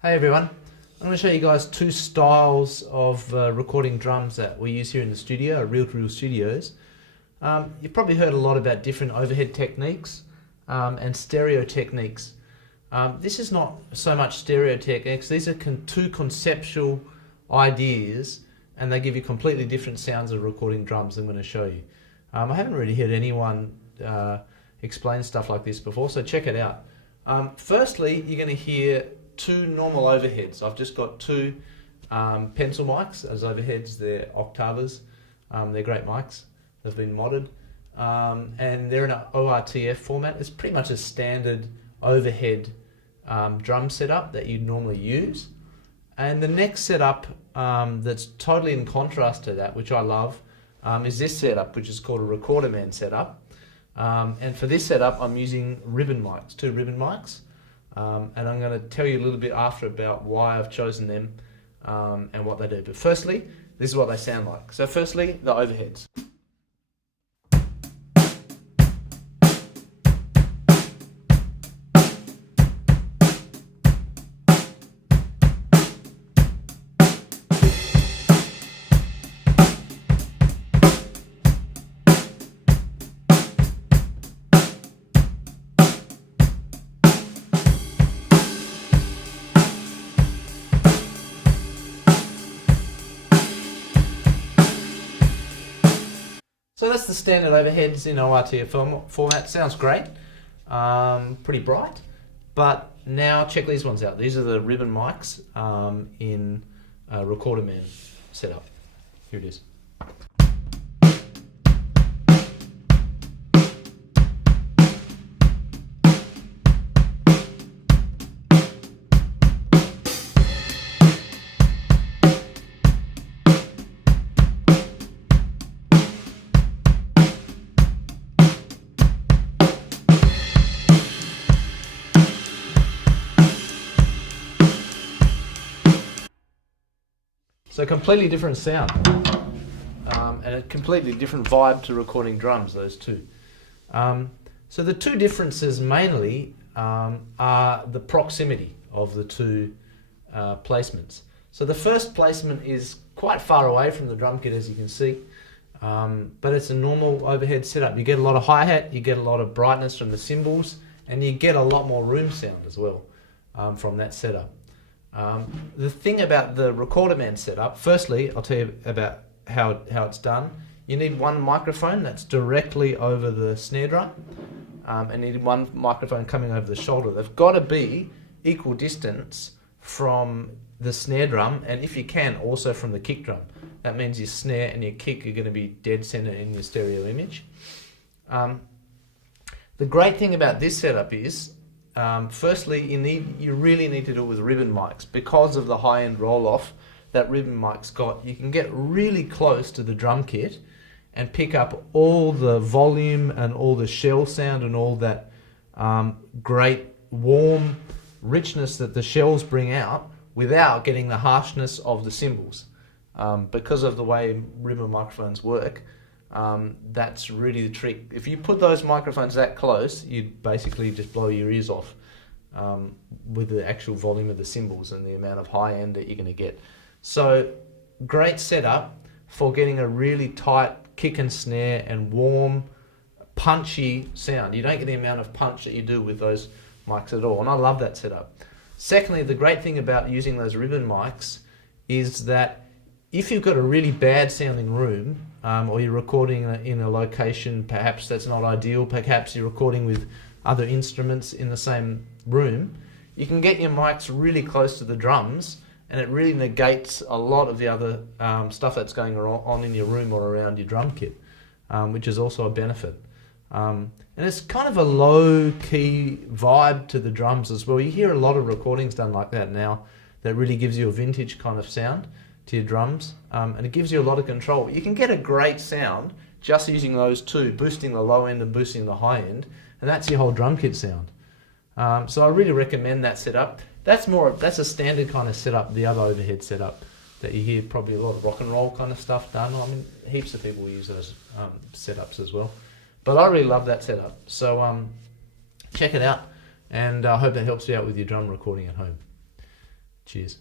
Hey everyone, I'm going to show you guys two styles of recording drums that we use here in the studio, at Reel2Reel Studios. You've probably heard a lot about different overhead techniques and stereo techniques. This is not so much stereo techniques, these are two conceptual ideas and they give you completely different sounds of recording drums I'm going to show you. I haven't really heard anyone explain stuff like this before, so check it out. Firstly, you're going to hear two normal overheads. I've just got two pencil mics as overheads. They're Octavas. They're great mics. They've been modded. And they're in an ORTF format. It's pretty much a standard overhead drum setup that you'd normally use. And the next setup that's totally in contrast to that, which I love, is this setup, which is called a Recorderman setup. And for this setup, I'm using ribbon mics, two ribbon mics. And I'm going to tell you a little bit after about why I've chosen them and what they do. But firstly, this is what they sound like. So firstly, the overheads. So that's the standard overheads in ORTF format. Sounds great, pretty bright. But now check these ones out. These are the ribbon mics in a Recorderman setup. Here it is. So completely different sound and a completely different vibe to recording drums, those two. So the two differences mainly are the proximity of the two placements. So the first placement is quite far away from the drum kit, as you can see, but it's a normal overhead setup. You get a lot of hi-hat, you get a lot of brightness from the cymbals, and you get a lot more room sound as well from that setup. The thing about the Recorderman setup, firstly, I'll tell you about how it's done. You need one microphone that's directly over the snare drum, and you need one microphone coming over the shoulder. They've got to be equal distance from the snare drum, and if you can, also from the kick drum. That means your snare and your kick are going to be dead center in your stereo image. The great thing about this setup is, firstly, you really need to do it with ribbon mics. Because of the high-end roll-off that ribbon mic's got, you can get really close to the drum kit and pick up all the volume and all the shell sound and all that great warm richness that the shells bring out without getting the harshness of the cymbals. Because of the way ribbon microphones work, that's really the trick. If you put those microphones that close, you'd basically just blow your ears off with the actual volume of the cymbals and the amount of high end that you're going to get. So great setup for getting a really tight kick and snare and warm, punchy sound. You don't get the amount of punch that you do with those mics at all, and I love that setup. Secondly, the great thing about using those ribbon mics is that if you've got a really bad sounding room, or you're recording in a location perhaps that's not ideal, perhaps you're recording with other instruments in the same room, you can get your mics really close to the drums and it really negates a lot of the other stuff that's going on in your room or around your drum kit, which is also a benefit. And it's kind of a low-key vibe to the drums as well. You hear a lot of recordings done like that now that really gives you a vintage kind of sound to your drums, and it gives you a lot of control. You can get a great sound just using those two, boosting the low end and boosting the high end, and that's your whole drum kit sound. So I really recommend that setup. That's a standard kind of setup, the other overhead setup that you hear probably a lot of rock and roll kind of stuff done. I mean, heaps of people use those setups as well. But I really love that setup. So check it out, and I hope that helps you out with your drum recording at home. Cheers.